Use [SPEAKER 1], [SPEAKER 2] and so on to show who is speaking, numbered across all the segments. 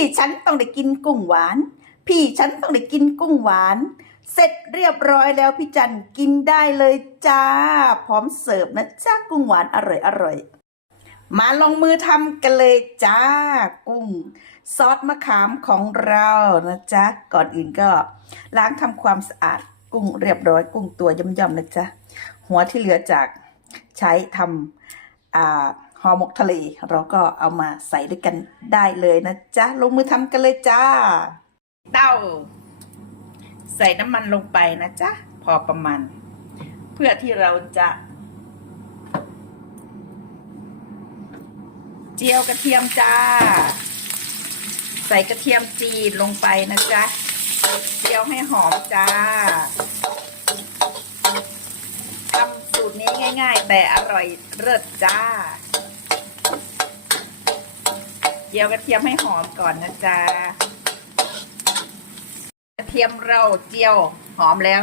[SPEAKER 1] พี่ฉันต้องได้กินกุ้งหวาน พี่ฉันต้องได้กินกุ้งหวาน เสร็จเรียบร้อยแล้วพี่จันกินได้เลยจ้า พร้อมเสิร์ฟนะจ้ากุ้งหวานอร่อยอร่อยมาลงมือทำกันเลยจ้า กุ้ง ซอสมะขามของเรานะจ๊ะ ก่อนอื่นก็ล้างทำความสะอาดกุ้งเรียบร้อยกุ้งตัวย่อมๆนะจ๊ะ หัวที่เหลือจากใช้ทำอ่า ห่อหมกทะเล เราก็เอามาใส่ด้วยกันได้เลยนะจ๊ะ ลงมือทำกันเลยจ้า เต้า ใส่น้ำมันลงไปนะจ๊ะ พอประมาณ เพื่อที่เราจะ เจียวกระเทียมจ้า ใส่กระเทียมจีนลงไปนะจ๊ะ เจียวให้หอมจ้าทำสูตรนี้ง่าย ๆ แต่อร่อยเลิศจ้า เจียวกระเทียมให้หอมก่อนนะจ๊ะกระเทียมเราเจียวหอมแล้ว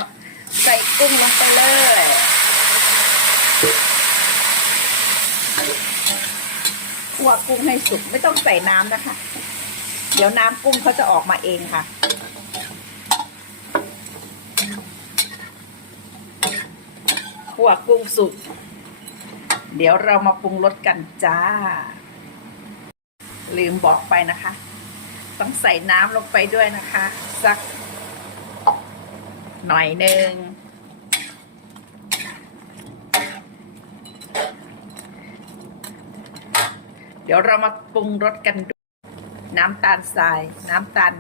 [SPEAKER 1] ใส่กุ้งลงไปเลยคั่วกุ้งให้สุกไม่ต้องใส่น้ำนะคะ เดี๋ยวน้ำกุ้งเขาจะออกมาเองค่ะคั่วกุ้งสุก เดี๋ยวเรามาปรุงรสกันจ้า ลืมบอกไปนะคะ ต้องใส่น้ำลงไปด้วยนะคะ สักหน่อยหนึ่งเดี๋ยวเรามาปรุงรสกันด้วยน้ำตาลทราย น้ำตาล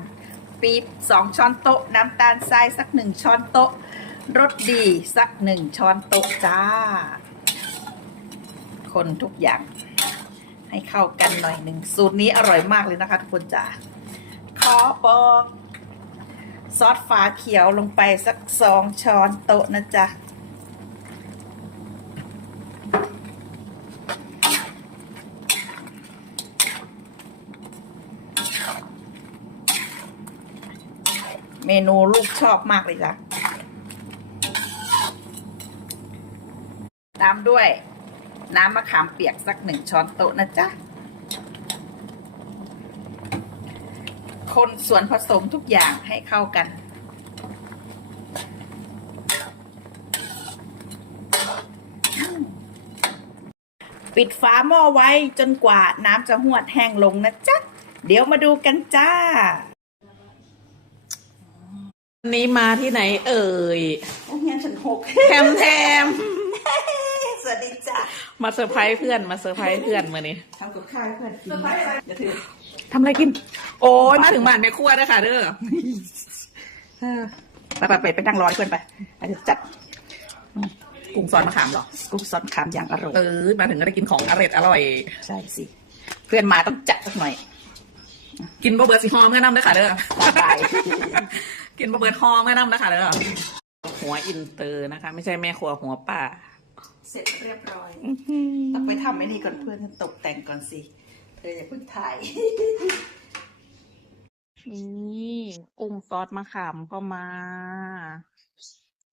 [SPEAKER 1] ปี๊บสองช้อนโต๊ะ น้ำตาลทรายสักหนึ่งช้อนโต๊ะรสดีสักหนึ่งช้อนโต๊ะจ้า คนทุกอย่าง ให้เข้ากันหน่อยหนึ่งสูตรนี้อร่อยมากเลยนะคะทุกคนจ้าขอบอกซอสฝาเขียวลงไปสักสองช้อนโต๊ะนะจ๊ะ เมนูลูกชอบมากเลยจ้ะ ตามด้วย น้ำมะขามเปียกสักหนึ่งช้อนโต๊ะนะจ๊ะ คนส่วนผสมทุกอย่างให้เข้ากัน ปิดฝาหม้อไว้จนกว่าน้ำจะหวดแห้งลงนะจ๊ะ เดี๋ยวมาดูกันจ้า
[SPEAKER 2] วันนี้มาที่ไหนเอ่ย
[SPEAKER 1] โอ้ยงั้นฉันหก
[SPEAKER 2] แทมแทม
[SPEAKER 1] สวัสดีจ้ะ
[SPEAKER 2] มาเซอร์ไพรส์เพื่อนมาเซอร์ไพรส์เพื่อนมานี่
[SPEAKER 1] ทำกับข้าวให้เพื่อนกินเดี๋ยวถือ
[SPEAKER 2] ทำอะไรกิน โอ้ยมาถึงบ้านไม่ครัวด้วยค่ะเด้อ
[SPEAKER 1] ไปไปไปไปนั่งรอให้เพื่อนไปเดี๋ยวจัด
[SPEAKER 2] กุ้งซอนมะขามเหรอ
[SPEAKER 1] กุ้งซอสขามอย่างอร่อย
[SPEAKER 2] เออมาถึงก็ได้กินของอร่อยอร่อย
[SPEAKER 1] ใช่สิเพื่อนมาต้องจัดสักหน่อย
[SPEAKER 2] กินบะเบิร์ดสีหอมเมื่อน้ำด้วยค่ะเด้อ
[SPEAKER 1] ตาย
[SPEAKER 2] กินบะเบิร์ดหอมเมื่อน้ำนะคะเด้อหัวอินเตอร์นะคะ ไม่ใช่แม่ครัวหัวป่า
[SPEAKER 1] เสร็จเรียบร้อย ต้องไปทำไอ้นี่ก่อนเพื่อนตกแต่งก่อนสิ เธออย่าเพิ่งถ่าย
[SPEAKER 2] นี่กุ้งซอสมะขามก็มา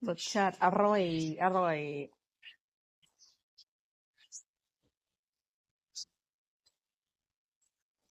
[SPEAKER 2] รสชาติอร่อย อร่อย